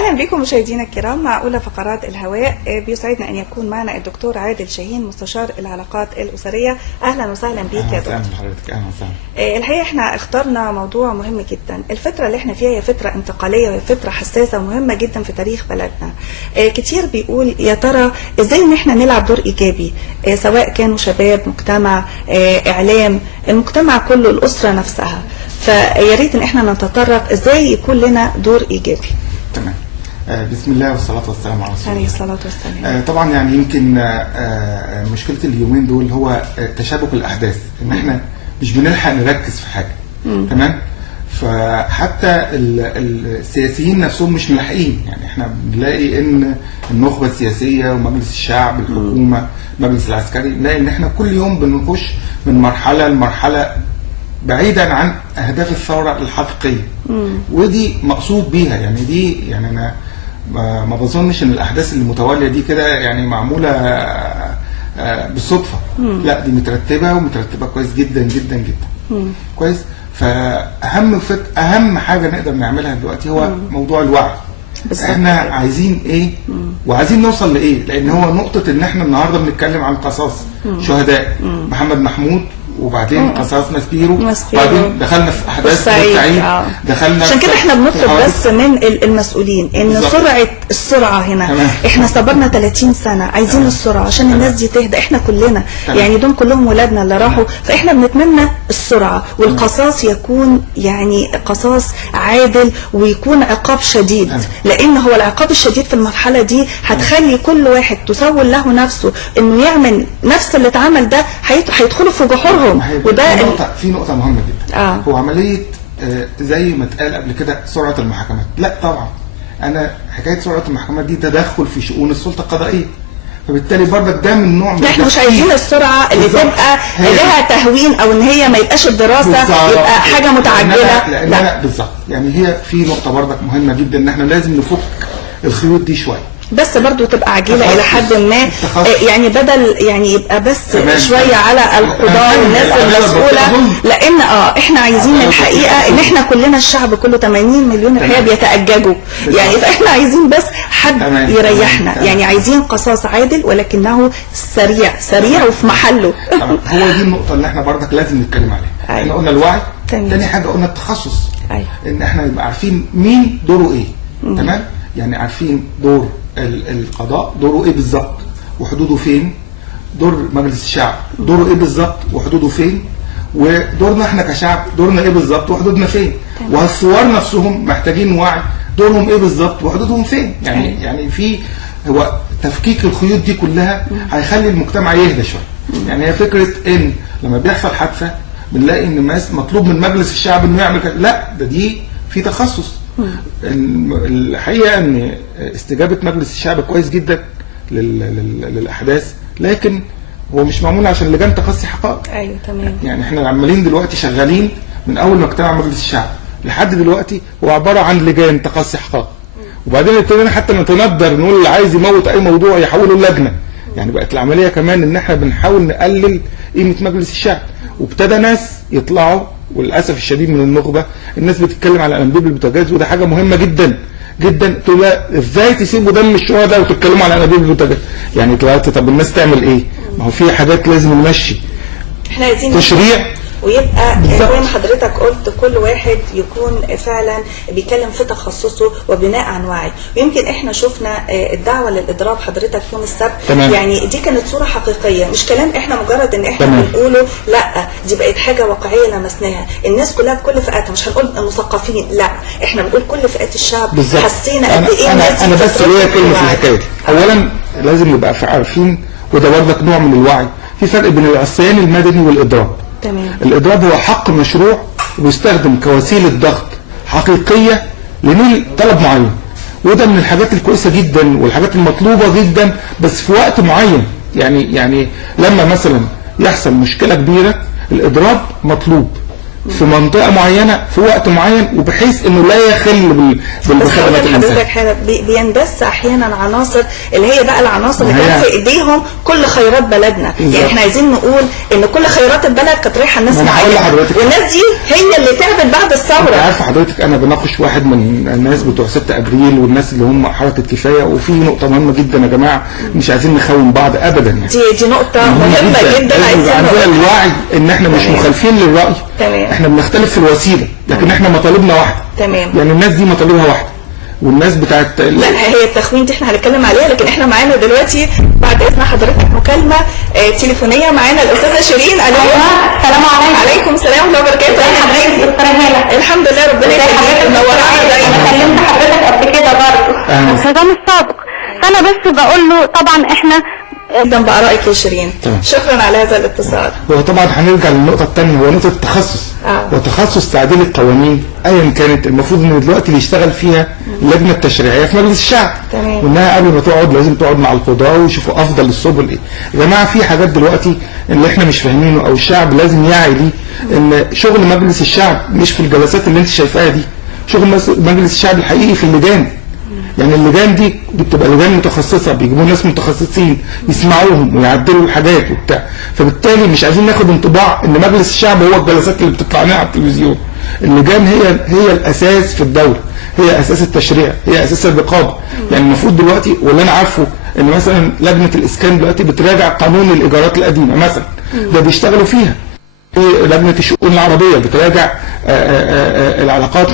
اهلا بكم مشاهدينا الكرام مع اولى فقرات الهواء. بيسعدنا ان يكون معنا الدكتور عادل شاهين مستشار العلاقات الاسريه. اهلا وسهلا بيك يا دكتور. اهلا بحضرتك. اهلا وسهلا. الحقيقه احنا اخترنا موضوع مهم جدا. الفتره اللي احنا فيها هي فتره انتقاليه وهي فتره حساسه ومهمه جدا في تاريخ بلدنا. كتير بيقول يا ترى ازاي ان احنا نلعب دور ايجابي، سواء كانوا شباب، مجتمع، اعلام، المجتمع كله، الاسره نفسها. فيا ريت ان احنا نتطرق ازاي يكون لنا دور ايجابي. تمام. بسم الله والصلاه والسلام على رسول الله. عليه الصلاه والسلام. طبعا يعني يمكن مشكله اليومين دول هو تشابك الاحداث، ان احنا مش بنلحق نركز في حاجه. تمام. فحتى السياسيين نفسهم مش ملاحقين، يعني احنا بنلاقي ان النخبه السياسيه ومجلس الشعب، الحكومه، المجلس العسكري، نلاقي ان احنا كل يوم بنخش من مرحله لمرحله بعيدا عن اهداف الثوره الحقيقيه. ودي مقصود بيها، يعني دي يعني انا ما بظنش ان الاحداث اللي متواليه دي كده يعني معموله بالصدفه. لا، دي مترتبه كويس جدا جدا جدا. كويس. اهم حاجه نقدر نعملها دلوقتي هو موضوع الوعي. احنا عايزين ايه وعايزين نوصل لايه، لان هو نقطه ان احنا النهارده بنتكلم عن قصاص شهداء محمد محمود، وبعدين قصاص ماسبيرو، وبعدين دخلنا في احداث بورسعيد، دخلنا عشان كده احنا بنطلب بس من المسؤولين ان بالزبط. السرعه هنا تمام. احنا صبرنا 30 سنه، عايزين تمام. السرعه عشان تمام. الناس دي تهدى. احنا كلنا تمام. يعني دول كلهم ولادنا اللي راحوا، فاحنا بنتمنى السرعه والقصاص يكون يعني قصاص عادل ويكون عقاب شديد تمام. لان هو العقاب الشديد في المرحله دي هتخلي كل واحد تسول له نفسه انه يعمل نفس اللي اتعمل ده، هيدخلوا في جحورهم. وده في نقطة مهمة جدا. هو عملية زي ما اتقال قبل كده سرعة المحاكمات. لا طبعا، أنا حكاية سرعة المحاكمات دي تدخل في شؤون السلطة القضائية، فبالتالي برضك ده من نوع من احنا مش عايزين السرعة اللي تبقى لها تهوين او ان هي ما يبقاش الدراسة يبقى حاجة متعجلة. لا بالظبط، يعني هي في نقطة برضك مهمة جدا ان احنا لازم نفك الخيوط دي شوية، بس برضو تبقى عجيلة الى حد ما. يعني بدل يعني يبقى بس شوية على القضاء والناس المسؤولة، لان احنا عايزين الحقيقة ان احنا كلنا الشعب كله 80 مليون الحقيقة بيتأججوا، يعني فاحنا عايزين بس حد يريحنا. يعني عايزين قصاص عادل ولكنه سريع وفي محله. هو دي النقطة اللي احنا برضك لازم نتكلم عليها. احنا قلنا الوعي، تاني حاجة قلنا التخصص. ان احنا نبقى عارفين مين دوره ايه. تمام. يعني عارفين دور القضاء دوره ايه بالظبط وحدوده فين، دور مجلس الشعب دوره ايه بالظبط وحدوده فين، ودورنا احنا كشعب دورنا ايه بالظبط وحدودنا فين، والثوار نفسهم محتاجين وعي دورهم ايه بالظبط وحدودهم فين. يعني في هو تفكيك الخيوط دي كلها هيخلي المجتمع يهدى شويه. يعني هي فكره ان لما بيحصل حادثه بنلاقي ان الناس مطلوب من مجلس الشعب انه يعمل كده، لا ده دي في تخصص. الحقيقه ان استجابه مجلس الشعب كويس جدا للاحداث، لكن هو مش معمول عشان لجان تقصي حقائق. ايوه تمام. يعني احنا عمالين دلوقتي شغالين من اول ما اجتمع مجلس الشعب لحد دلوقتي هو عباره عن لجان تقصي حقائق، وبعدين ابتدينا حتى نتندر نقول اللي عايز يموت اي موضوع يحوله لجنه. يعني بقت العمليه كمان ان احنا بنحاول نقلل قيمه مجلس الشعب، وابتدى ناس يطلعوا وللاسف الشديد من النخبه الناس بتتكلم على انابيب البوتاجاز، وده حاجه مهمه جدا جدا. تقول ازاي تسيبوا دم الشهداء وتتكلموا على انابيب البوتاجاز؟ يعني طب الناس تعمل ايه؟ ما هو في حاجات لازم نمشي. احنا عايزين تشريع ويبقى زي ما حضرتك قلت كل واحد يكون فعلا بيتكلم في تخصصه وبناء عن وعي. ويمكن احنا شفنا الدعوه للاضراب حضرتك يوم السبت. تمام. يعني دي كانت صوره حقيقيه، مش كلام احنا مجرد ان احنا بنقوله، لا دي بقت حاجه واقعيه لمسناها. الناس كلها بكل فئاتها، مش هنقول المثقفين، لا احنا بنقول كل فئات الشعب. بالزبط. حسينا قد ايه الناس انا بس ليا كلمه في الحكايه دي. اولا لازم نبقى عارفين، وده برضك نوع من الوعي، في فرق بين العصيان المدني والاضراب. تمام. الإضراب هو حق مشروع وبيستخدم كوسيلة ضغط حقيقية لنيل طلب معين، وده من الحاجات الكويسة جدا والحاجات المطلوبة جدا، بس في وقت معين. يعني لما مثلا يحصل مشكلة كبيرة الإضراب مطلوب، في منطقه معينه في وقت معين، وبحيث انه لا يخل بالخدمات الانسانيه. حضرتك حاجه بيندس احيانا عناصر اللي هي بقى العناصر اللي كانت في ايديهم كل خيرات بلدنا. يعني احنا عايزين نقول ان كل خيرات البلد كانت رايحه الناس معينه، والناس دي هي اللي تعبت بعد الثوره. عارفه حضرتك انا بناقش واحد من الناس بتوع 6 ابريل والناس اللي هم حركه كفايه، وفي نقطه مهمه جدا يا جماعه، مش عايزين نخون بعض ابدا. يعني دي نقطه مهمه جدا عايزين عندنا الوعي ان احنا مش مخالفين للراي. تمام. احنا بنختلف في الوسيله، لكن احنا مطالبنا واحده. تمام. يعني الناس دي مطالبها واحده، والناس بتاعت لا هي التخوين دي احنا هنتكلم عليها، لكن احنا معانا دلوقتي بعد اذن حضرتك مكالمه تليفونيه. معانا الاستاذه شيرين. الو. السلام عليكم. وعليكم السلام ورحمه الله وبركاته. ازي حضرتك دكتوره هاله؟ الحمد لله ربنا يخليك، منورانا دايما. انا كلمت حضرتك قبل كده برضه في النظام السابق، فانا بس بقول له طبعا احنا جدا بارائك يا شيرين. شكرا على هذا الاتصال. هو طبعا هنرجع للنقطه الثانيه، هو نقطه التخصص. وتخصص تعديل القوانين ايا كانت المفروض ان دلوقتي اللي يشتغل فيها اللجنه التشريعيه في مجلس الشعب. تمام. وانها قبل ما تقعد لازم تقعد مع القضاه ويشوفوا افضل السبل ايه. يا جماعه في حاجات دلوقتي اللي احنا مش فاهمينه او الشعب لازم يعي ليه، ان شغل مجلس الشعب مش في الجلسات اللي انت شايفاها دي، شغل مجلس الشعب الحقيقي في اللجان. يعني اللجان دي بتبقى لجان متخصصه، بيجيبوا ناس متخصصين يسمعوهم ويعدلوا الحاجات وبتاع، فبالتالي مش عايزين ناخد انطباع ان مجلس الشعب هو الجلسات اللي بتطلع لنا على التلفزيون. اللجان هي الاساس في الدوله، هي اساس التشريع، هي اساس الرقابه. يعني المفروض دلوقتي، واللي انا عارفه ان مثلا لجنه الاسكان دلوقتي بتراجع قانون الايجارات القديمه مثلا، ده بيشتغلوا فيها. لجنه الشؤون العربيه بتراجع العلاقات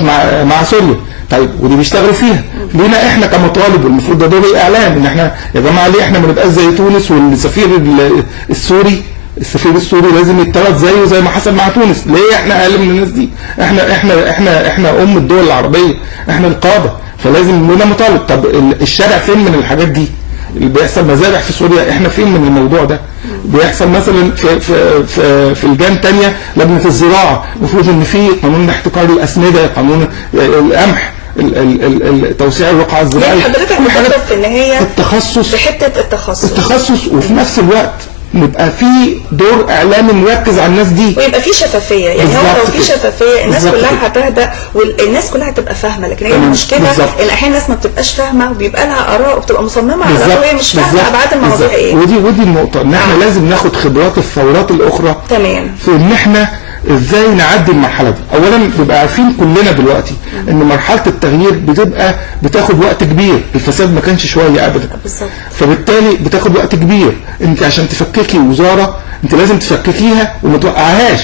مع سوريا. طيب ودي بيشتغلوا فيها. لينا احنا كمطالب، والمفروض ده دور اعلام، ان احنا يا جماعه ليه احنا ما نبقاش زي تونس، والسفير السوري لازم يتطرد زيه زي ما حصل مع تونس؟ ليه احنا اقل من الناس دي؟ احنا الدول العربيه، احنا القاده، فلازم لنا مطالب. طب الشارع فين من الحاجات دي؟ اللي بيحصل مذابح في سوريا، احنا فين من الموضوع ده؟ بيحصل مثلا في الجان تانية لجنه الزراعه، المفروض ان في قانون احتكار الاسمده، قانون القمح، توسيع الرقعه الزراعيه. يعني حضرتك بتهدف في النهايه التخصص، في حته التخصص، وفي نفس الوقت نبقى في دور اعلامي مركز على الناس دي، ويبقى في شفافيه. يعني هو لو في شفافيه الناس كلها هتهدى والناس كلها هتبقى فاهمه. لكن هي المشكله ان احيانا الناس ما بتبقاش فاهمه وبيبقى لها اراء وبتبقى مصممه على وهي مش فاهمه ابعاد المواضيع ايه. ودي النقطه، ان احنا لازم ناخد خبرات الثورات الاخرى. تمام. في ان احنا ازاي نعدي المرحله دي. اولا بيبقى عارفين كلنا دلوقتي ان مرحله التغيير بتاخد وقت كبير، الفساد ما كانش شويه ابدا. بالظبط. فبالتالي بتاخد وقت كبير. انت عشان تفككي وزاره انت لازم تفككيها وما توقعهاش.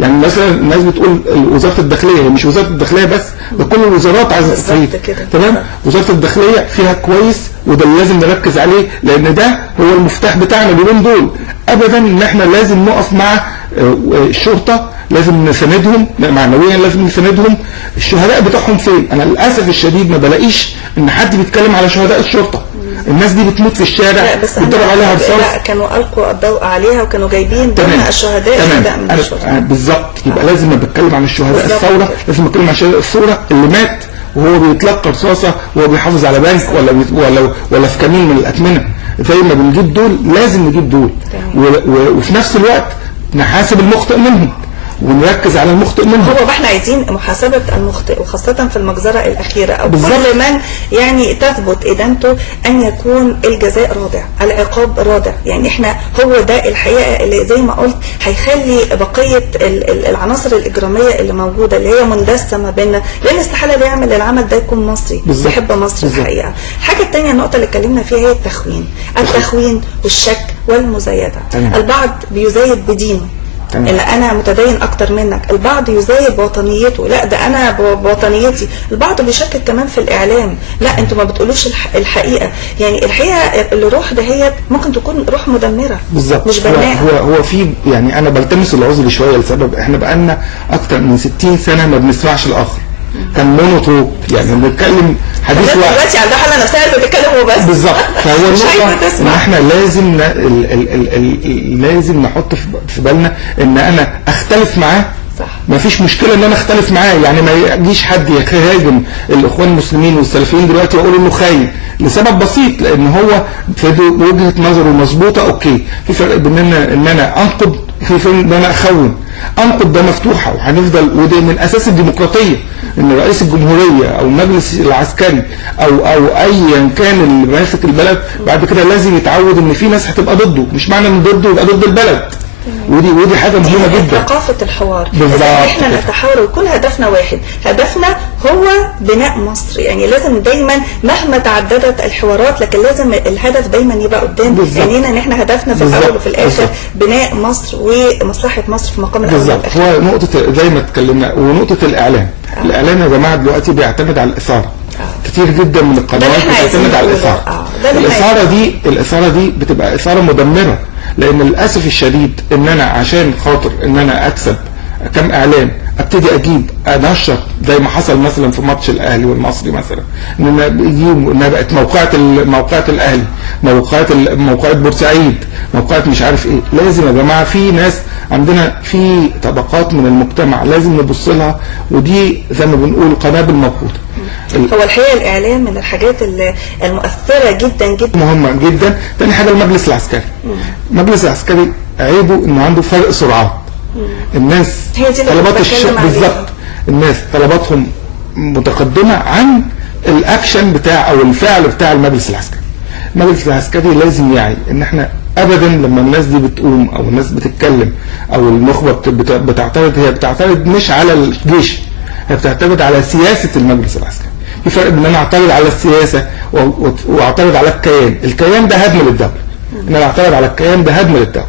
يعني مثلا الناس بتقول وزاره الداخليه، هي مش وزاره الداخليه بس، ده كل الوزارات عايزه تستفيد. تمام. وزاره الداخليه فيها كويس، وده اللي لازم نركز عليه، لان ده هو المفتاح بتاعنا اليومين دول. ابدا ان احنا لازم نقف مع الشرطه، لازم نساندهم معنويا، لازم نساندهم. الشهداء بتاعهم فين؟ انا للاسف الشديد ما بلاقيش ان حد بيتكلم على شهداء الشرطه. الناس دي بتموت في الشارع، بيضرب عليها رصاص. لا كانوا القوا الضوء عليها وكانوا جايبين دماء الشهداء من الشرطه. بالظبط. يبقى لازم اتكلم عن الشهداء الثوره، لازم اتكلم عن شهداء الثوره اللي مات وهو بيتلقى رصاصه وهو بيحافظ على بنك ولا في كمين من الاثمنه. زي ما بنجيب دول لازم نجيب دول، وفي نفس الوقت نحاسب المخطئ منهم ونركز على المخطئ منهم. هو احنا عايزين محاسبه المخطئ، وخاصه في المجزره الاخيره او كل من يعني تثبت ادانته ان يكون الجزاء رادع، العقاب رادع. يعني احنا هو ده الحقيقه اللي زي ما قلت هيخلي بقيه العناصر الاجراميه اللي موجوده اللي هي مندسه ما بيننا، لان استحاله اللي يعمل العمل ده يكون مصري بيحب مصر الحقيقه. الحاجه الثانيه النقطه اللي اتكلمنا فيها هي التخوين والشك والمزايده. البعض بيزايد بدينه، ان انا متدين اكتر منك، البعض يزايد بوطنيته، لا ده انا بوطنيتي. البعض بيشكك كمان في الاعلام، لا انتوا ما بتقولوش الحقيقه. يعني الحقيقه الروح دهيت ممكن تكون روح مدمره بالظبط، مش بناءه. هو في يعني انا بلتمس العذر شويه لسبب احنا بقالنا اكتر من 60 سنه ما بنسمعش الاخر. كان مونوتوب، يعني بنتكلم حديث واحد. دلوقتي عندها حاله نفسها عايزه تتكلم وبس. بالظبط. فهو النقطه ان احنا لازم نحط في بالنا ان انا اختلف معاه. صح. ما فيش مشكله ان انا اختلف معاه، يعني ما يجيش حد يهاجم الاخوان المسلمين والسلفيين دلوقتي ويقول انه خاين لسبب بسيط، لان هو في وجهه نظره مظبوطه. اوكي، في فرق بين ان انا انقد، في فرق ان انا اخون. انقد ده مفتوحه وهنفضل، وده من اساس الديمقراطيه ان رئيس الجمهوريه او المجلس العسكري او ايا كان اللي ماسك البلد بعد كده لازم يتعود ان في ناس هتبقى ضده، مش معنى ان ضده يبقى ضد البلد. ودي حاجه مهمه جدا، ثقافه الحوار. لازم احنا نتحاور ويكون هدفنا واحد، هدفنا هو بناء مصر. يعني لازم دايما مهما تعددت الحوارات لكن لازم الهدف دايما يبقى قدام عينينا ان احنا هدفنا في الاول وفي الاخر بناء مصر ومصلحه مصر في مقام الاول بالظبط. هو نقطه زي ما اتكلمنا، ونقطه الاعلام. الاعلام يا جماعه دلوقتي بيعتمد على الاثاره. كتير جدا من القنوات بتعتمد على الاثاره. الاثاره دي بتبقى اثاره مدمره، لان للاسف الشديد ان انا عشان خاطر ان انا اكسب كم اعلان ابتدي اجيب انشر زي ما حصل مثلا في ماتش الاهلي والمصري مثلا، ان بقت موقعة الاهلي، موقعة بورسعيد، موقعة مش عارف ايه. لازم يا جماعه في ناس عندنا في طبقات من المجتمع لازم نبص لها، ودي زي ما بنقول قنابل موقوته. هو الحقيقه الاعلام من الحاجات المؤثره جدا جدا مهمه جدا. تاني حاجه المجلس العسكري. المجلس العسكري عيبه انه عنده فرق سرعات. الناس طلبات بالظبط، الناس طلباتهم متقدمه عن الاكشن بتاع او الفعل بتاع المجلس العسكري. المجلس العسكري لازم يعي ان احنا ابدا لما الناس دي بتقوم او الناس بتتكلم او النخبه بتعترض، هي بتعترض مش على الجيش، هي بتعتمد على سياسه المجلس العسكري. في فرق بين ان انا اعترض على السياسه واعترض على الكيان ده هدم للدوله. ان انا اعترض على الكيان ده هدم للدوله.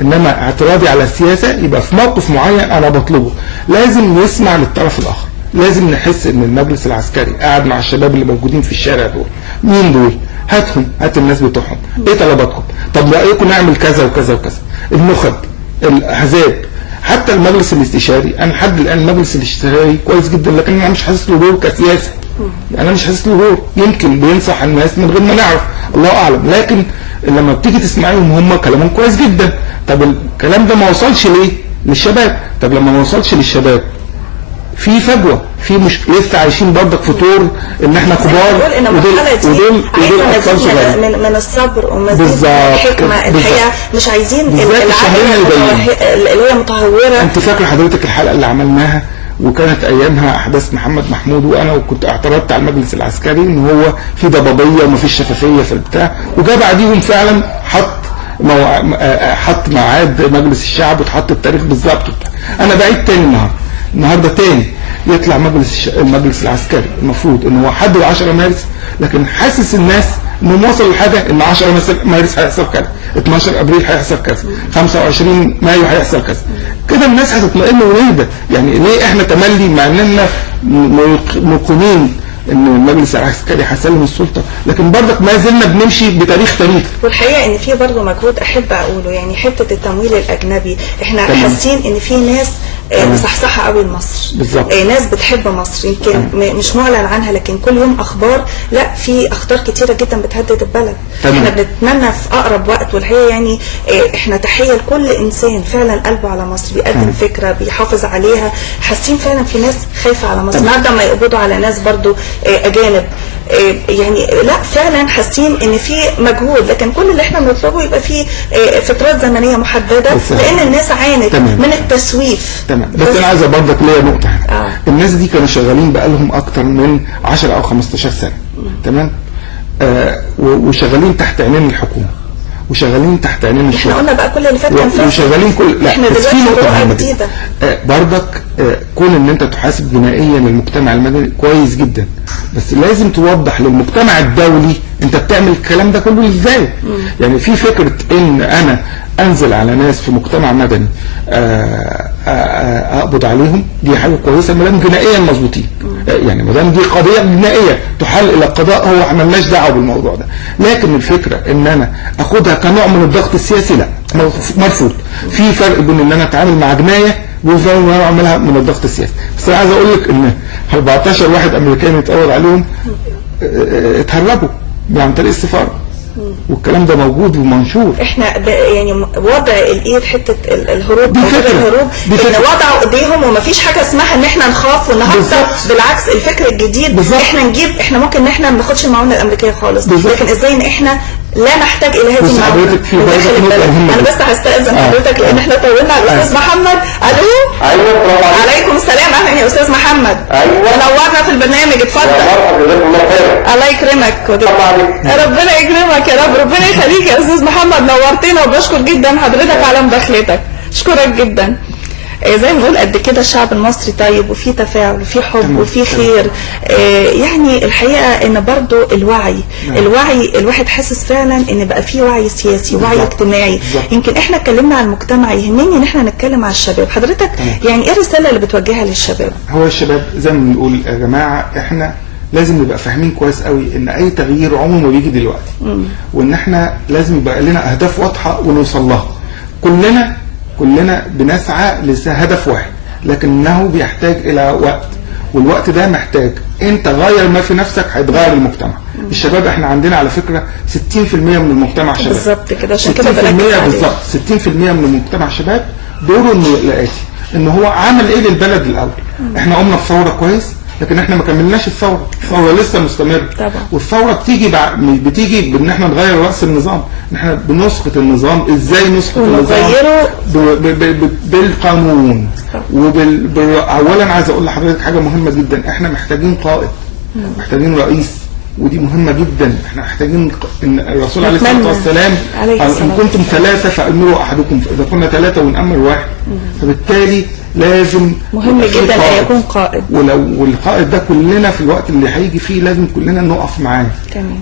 انما اعتراضي على السياسه يبقى في موقف معين انا بطلبه. لازم نسمع للطرف الاخر، لازم نحس ان المجلس العسكري قاعد مع الشباب اللي موجودين في الشارع دول. مين دول؟ هاتهم، هات الناس بتوعهم. ايه طلباتكم؟ طب رايكم نعمل كذا وكذا وكذا. النخب، الاحزاب، حتى المجلس الاستشاري. انا لحد الان المجلس الاستشاري كويس جدا لكن انا مش حاسس له دور كسياسه. انا مش حاسس له دور، يمكن بينصح الناس من غير ما نعرف، الله اعلم. لكن لما بتيجي تسمعيهم هم كلامهم كويس جدا. طب الكلام ده ما وصلش ليه؟ للشباب. طب لما ما وصلش للشباب في فجوه، في مش لسه عايشين برضك في طور ان احنا كبار ودول اطفال صغيرين. من الصبر ومزيد الحكمه. الحقيقه مش عايزين اللي هي متهوره. انت فاكر حضرتك الحلقه اللي عملناها وكانت ايامها احداث محمد محمود وانا، وكنت اعترضت على المجلس العسكري ان هو في ضبابيه ومفيش شفافيه في البتاع، وجا بعديهم فعلا حط ميعاد مجلس الشعب وتحط التاريخ بالظبط. انا بعيد تاني النهارده تاني يطلع المجلس العسكري المفروض ان هو حدد 10 مارس، لكن حاسس الناس انهم وصلوا لحاجه ان 10 مارس هيحصل كذا، 12 ابريل هيحصل كذا، 25 مايو هيحصل كذا. كده الناس هتطمئن ونهدى. يعني ليه احنا تملي مع اننا موقنين ان المجلس العسكري هيسلم السلطه، لكن برضك ما زلنا بنمشي بتاريخ. والحقيقه ان في برضه مجهود احب اقوله، يعني حته التمويل الاجنبي احنا حاسين ان في ناس مصحصحه قوي لمصر بالظبط. ناس بتحب مصر يمكن مش معلن عنها، لكن كل يوم اخبار، لا في اخطار كتيره جدا بتهدد البلد. احنا بنتمنى في اقرب وقت، والحقيقه يعني احنا تحيه لكل انسان فعلا قلبه على مصر بيقدم فكره بيحافظ عليها. حاسين فعلا في ناس خايفه على مصر النهارده ما يقبضوا على ناس برضو اجانب. يعني لا فعلا حاسين ان في مجهود، لكن كل اللي احنا بنطلبه يبقى في فترات زمنيه محدده، لان الناس عانت من التسويف. تمام. بس انا عايزه برضك ليا نقطه هنا. الناس دي كانوا شغالين بقالهم اكتر من 10 او 15 سنه. تمام. وشغالين تحت عينين الحكومه وشغالين تحت عينين الشغل. احنا قلنا بقى كل اللي فات كان فات وشغالين لا احنا دلوقتي في نقطه جديده. برضك كون ان انت تحاسب جنائيا للمجتمع المدني كويس جدا، بس لازم توضح للمجتمع الدولي انت بتعمل الكلام ده كله ازاي. يعني في فكره ان انا انزل على ناس في مجتمع مدني اقبض عليهم، دي حاجه كويسه ما دام جنائيا مظبوطين. يعني ما دام دي قضيه جنائيه تحال الى القضاء، هو احنا مالناش دعوه بالموضوع ده. لكن الفكره ان انا اخدها كنوع من الضغط السياسي لا، مرفوض. في فرق بين ان انا اتعامل مع جنايه وبين ان انا اعملها من الضغط السياسي. بس انا عايز اقول لك ان 14 واحد امريكاني اتقبض عليهم اتهربوا عن طريق السفاره، والكلام ده موجود ومنشور. احنا يعني وضع الايد حته الهروب، ان وضعوا ايديهم ومفيش حاجه اسمها ان احنا نخاف ونهرب. بالعكس الفكر الجديد احنا ممكن ان احنا ما ناخدش المعونه الامريكيه خالص، لكن ازاي ان احنا لا نحتاج الى هذه المعلومات داخل البلد. انا بس هستأذن حضرتك لان احنا طولنا على الاستاذ محمد. الو. ايوه عليكم السلام. اهلا يا استاذ محمد. ايوه نورنا في البرنامج. اتفضل. الله يكرمك. ربنا يكرمك يا رب. ربنا يخليك يا استاذ محمد. نورتنا وبشكر جدا حضرتك على مداخلتك. اشكرك جدا. زي ما نقول قد كده الشعب المصري طيب وفي تفاعل وفي حب وفي خير. يعني الحقيقه ان برضو الوعي الواحد حاسس فعلا ان بقى في وعي سياسي ووعي اجتماعي. يمكن احنا اتكلمنا عن المجتمع، يهمني ان احنا نتكلم على الشباب. حضرتك يعني ايه الرساله اللي بتوجهها للشباب؟ هو الشباب زي ما بنقول يا جماعه احنا لازم نبقى فاهمين كويس قوي ان اي تغيير عمره ما بيجي دلوقتي، وان احنا لازم يبقى لنا اهداف واضحه ونوصل لها. كلنا بنسعى لهدف واحد، لكنه بيحتاج الى وقت، والوقت ده محتاج انت غير ما في نفسك هيتغير المجتمع. الشباب احنا عندنا على فكره 60% من المجتمع شباب. بالظبط كده، عشان كده 60% بالظبط 60% من المجتمع شباب. دوره انه يلاقي ان هو عمل ايه للبلد الاول. احنا قمنا بثوره كويس، لكن احنا ما كملناش الثوره لسه مستمره. والثوره بتيجي بان احنا نغير راس النظام. احنا بنسقط النظام. ازاي نسقط النظام؟ بالقانون اولا عايز اقول لحضرتك حاجه مهمه جدا. احنا محتاجين قائد، محتاجين رئيس، ودي مهمه جدا. احنا محتاجين ان الرسول عليه الصلاه والسلام قال ان كنتم ثلاثه فامروا احدكم، اذا كنا ثلاثه ونامر واحد. فبالتالي لازم مهم جدا ان يكون قائد. والقائد ده كلنا في الوقت اللي هيجي فيه لازم كلنا نقف معاه.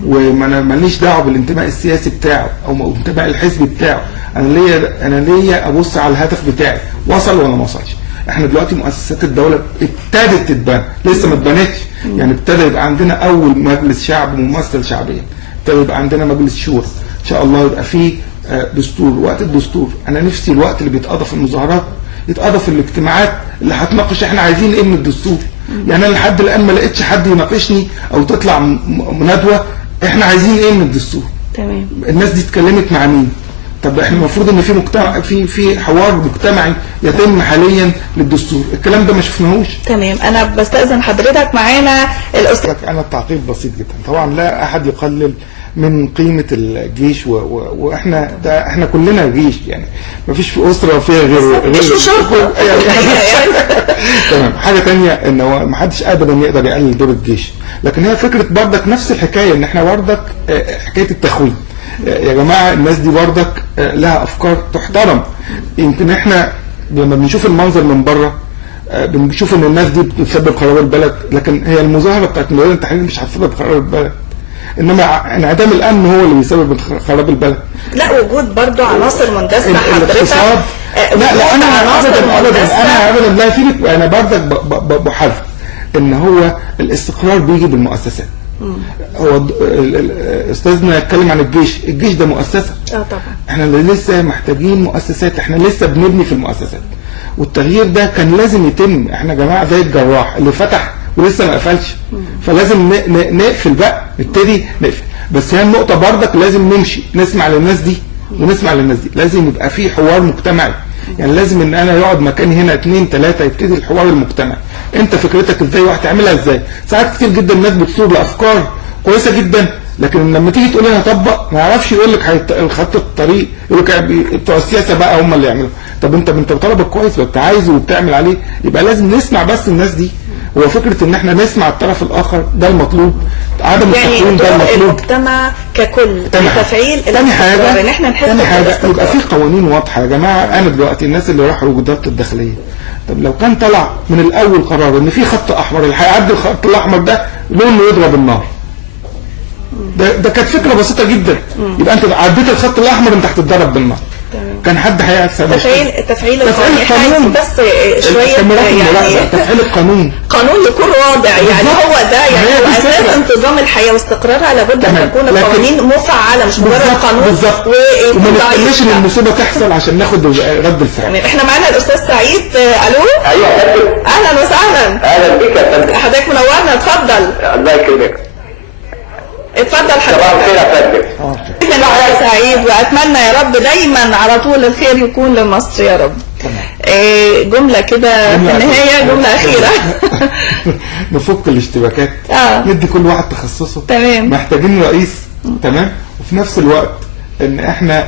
وماليش دعوه بالانتماء السياسي بتاعه او الانتماء الحزبي بتاعه. انا ليا ابص على الهدف بتاعي، وصل ولا ما وصلش. احنا دلوقتي مؤسسات الدوله ابتدت تتبنى، لسه ما اتبنتش. يعني ابتدى يبقى عندنا اول مجلس شعب ممثل شعبيا، ابتدى يبقى عندنا مجلس شورى، ان شاء الله يبقى فيه دستور. وقت الدستور انا نفسي الوقت اللي بيتقضى في المظاهرات يتقضى في الاجتماعات اللي هتناقش احنا عايزين ايه من الدستور. يعني انا لحد الان ما لقيتش حد يناقشني او تطلع ندوه احنا عايزين ايه من الدستور. تمام. الناس دي اتكلمت مع مين؟ طب احنا المفروض ان في مجتمع في حوار مجتمعي يتم حاليا للدستور. الكلام ده ما شفناهوش. تمام. انا بستأذن حضرتك معانا الاستاذ. انا التعقيب بسيط جدا. طبعا لا احد يقلل من قيمه الجيش واحنا احنا كلنا جيش. يعني ما فيش في اسره فيها غير جيش وشرطه. تمام. حاجه ثانيه ان هو ما حدش ابدا يقدر يقلل دور الجيش، لكن هي فكره بردك نفس الحكايه ان احنا بردك حكايه التخوين. يا جماعه الناس دي بردك لها افكار تحترم. يمكن احنا لما بنشوف المنظر من بره بنشوف ان الناس دي بتسبب خراب البلد، لكن هي المظاهره بتاعت ميدان التحرير مش هتسبب خراب البلد، انما انعدام الامن هو اللي بيسبب خراب البلد. لا وجود برضو عناصر مندسه حضرتك. لا انا ابدا لا فيك. انا بردك بحذر ان هو الاستقرار بيجي بالمؤسسات. هو استاذنا يتكلم عن الجيش ده مؤسسه. طبعا احنا لسه محتاجين مؤسسات، احنا لسه بنبني في المؤسسات، والتغيير ده كان لازم يتم. احنا يا جماعه زي الجراح اللي فتح ولسه ما قفلش، فلازم نقفل بقى، نبتدي نقفل. بس هي النقطه بردك لازم نمشي نسمع للناس دي ونسمع للناس دي. لازم يبقى في حوار مجتمعي. يعني لازم ان انا يقعد مكاني هنا 2 3 يبتدي الحوار المجتمعي. انت فكرتك ازاي وهتعملها ازاي؟ ساعات كتير جدا الناس بتصور لافكار كويسه جدا، لكن لما تيجي تقول لها طبق ما يعرفش يقول لك خط الطريق، يقول لك بتوع السياسه بقى هم اللي يعملوا. طب انت طلبك كويس وانت عايزه وبتعمل عليه، يبقى لازم نسمع بس الناس دي. هو فكره ان احنا نسمع الطرف الاخر ده المطلوب، عدم التقييم ده المطلوب. المجتمع ككل لتفعيل الاستقرار، ان احنا نحس بالاستقرار. يبقى في قوانين واضحه يا جماعه. انا دلوقتي الناس اللي راحوا وزاره الداخليه، طب لو كان طلع من الاول قرار ان في خط احمر اللي هيعدي الخط الاحمر ده لونه يضرب النار، ده كانت فكره بسيطه جدا. يبقى انت عديت الخط الاحمر انت هتتضرب بالنار. كان حد هيحصل تفعيل القانون بس شويه يعني تفعيل القانون يكون واضع. يعني هو ده يعني هو اساس انتظام الحياه واستقرارها. لابد ان تكون القوانين مفعله مش مجرد قانون. بالظبط. وما نستناش ان المصيبه تحصل عشان ناخد رد الفعل. احنا معانا الاستاذ سعيد. الو. ايوه يا فندم. اهلا وسهلا. اهلا بك يا فندم. حضرتك منورنا. اتفضل. الله يكرمك. اتفضل حضرتك. صباح الخير يا فندم. يا سعيد، واتمنى يا رب دايما على طول الخير يكون لمصر يا رب. جمله كده في النهايه، جمله اخيره. نفك الاشتباكات. ندي كل واحد تخصصه. تمام. محتاجين رئيس تمام. وفي نفس الوقت ان احنا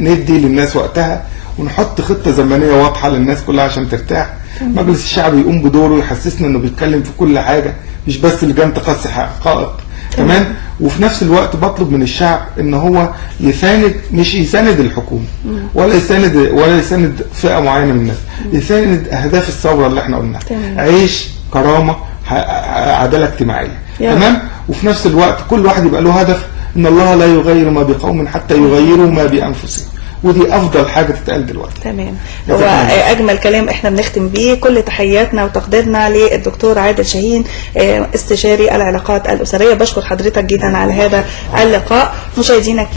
ندي للناس وقتها ونحط خطه زمنيه واضحه للناس كلها عشان ترتاح. مجلس الشعب يقوم بدوره، يحسسنا انه بيتكلم في كل حاجه، مش بس لجان تقصي حقائق. تمام. وفي نفس الوقت بطلب من الشعب ان هو يساند، مش يساند الحكومه ولا يساند فئه معينه من الناس، يساند اهداف الثوره اللي احنا قلناها، عيش، كرامه، عداله اجتماعيه. تمام. وفي نفس الوقت كل واحد يبقى له هدف، ان الله لا يغير ما بقوم حتى يغيروا ما بانفسهم، ودي افضل حاجه تتقال دلوقتي. تمام. هو اجمل كلام احنا بنختم بيه. كل تحياتنا وتقديرنا للدكتور عادل شاهين، استشاري العلاقات الاسريه. بشكر حضرتك جدا على هذا اللقاء. مشاهدينا